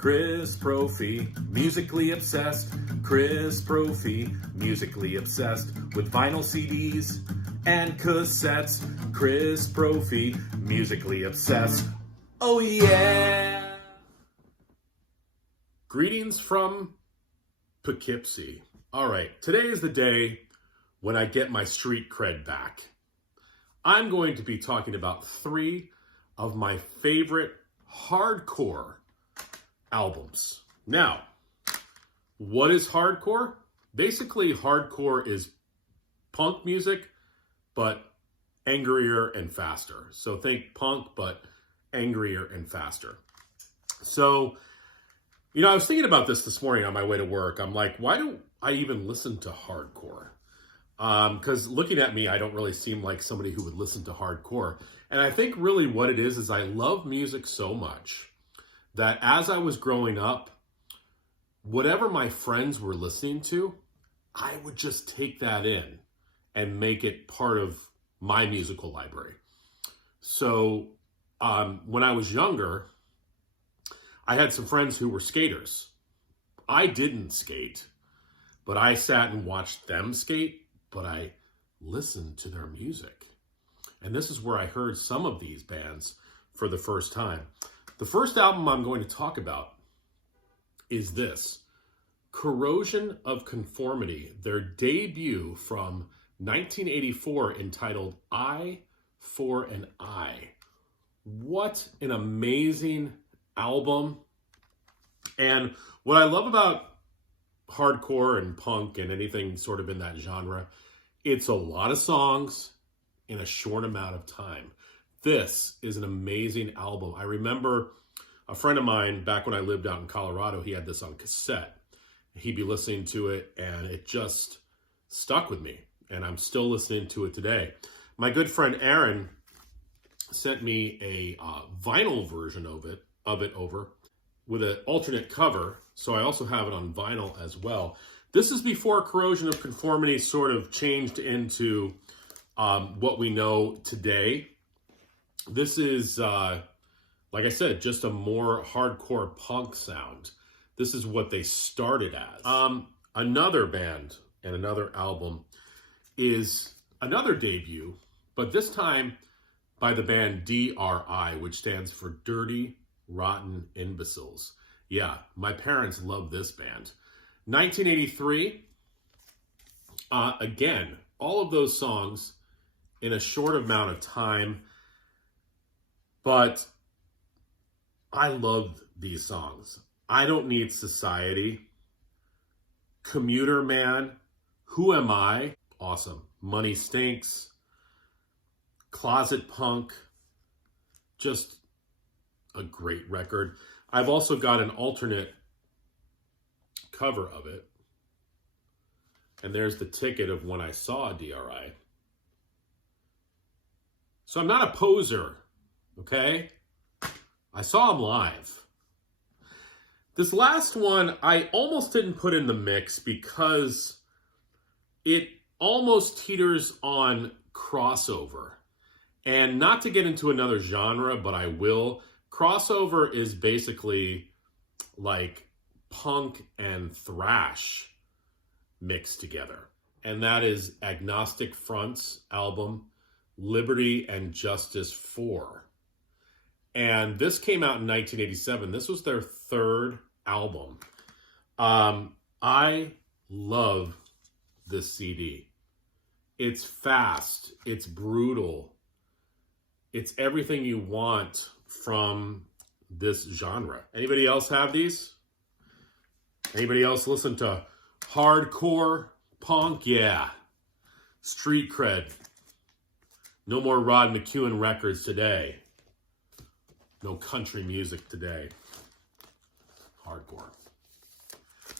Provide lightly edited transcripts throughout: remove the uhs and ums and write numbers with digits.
Chris Brophy, musically obsessed. Chris Brophy, musically obsessed with vinyl CDs and cassettes. Chris Brophy, musically obsessed. Oh yeah! Greetings from Poughkeepsie. All right, today is the day when I get my street cred back. I'm going to be talking about 3 of my favorite hardcore albums. Now, what is hardcore? Basically, hardcore is punk music, but angrier and faster. So think punk, but angrier and faster. So, I was thinking about this morning on my way to work. I'm like, why don't I even listen to hardcore? Because looking at me, I don't really seem like somebody who would listen to hardcore. And I think really what it is I love music so much that as I was growing up, whatever my friends were listening to, I would just take that in and make it part of my musical library. So when I was younger, I had some friends who were skaters. I didn't skate, but I sat and watched them skate, but I listened to their music. And this is where I heard some of these bands for the first time. The first album I'm going to talk about is this, Corrosion of Conformity, their debut from 1984 entitled Eye for an Eye. What an amazing album. And what I love about hardcore and punk and anything sort of in that genre, it's a lot of songs in a short amount of time. This is an amazing album. I remember a friend of mine back when I lived out in Colorado, he had this on cassette. He'd be listening to it and it just stuck with me. And I'm still listening to it today. My good friend Aaron sent me a vinyl version of it over with an alternate cover. So I also have it on vinyl as well. This is before Corrosion of Conformity sort of changed into what we know today. This is, like I said, just a more hardcore punk sound. This is what they started as. Another band and another album is another debut, but this time by the band DRI, which stands for Dirty Rotten Imbeciles. Yeah, my parents love this band. 1983, again, all of those songs in a short amount of time, but I love these songs. I Don't Need Society, Commuter Man, Who Am I? Awesome. Money Stinks, Closet Punk, just a great record. I've also got an alternate cover of it. And there's the ticket of when I saw DRI. So I'm not a poser, okay? I saw him live. This last one, I almost didn't put in the mix because it almost teeters on crossover. And not to get into another genre, but I will. Crossover is basically like punk and thrash mixed together. And that is Agnostic Front's album, Liberty and Justice 4. And this came out in 1987. This was their 3rd album. I love this CD. It's fast. It's brutal. It's everything you want from this genre. Anybody else have these? Anybody else listen to hardcore punk? Yeah. Street cred. No more Rod McEwen records today. No country music today. Hardcore.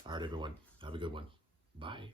All right, everyone. Have a good one. Bye.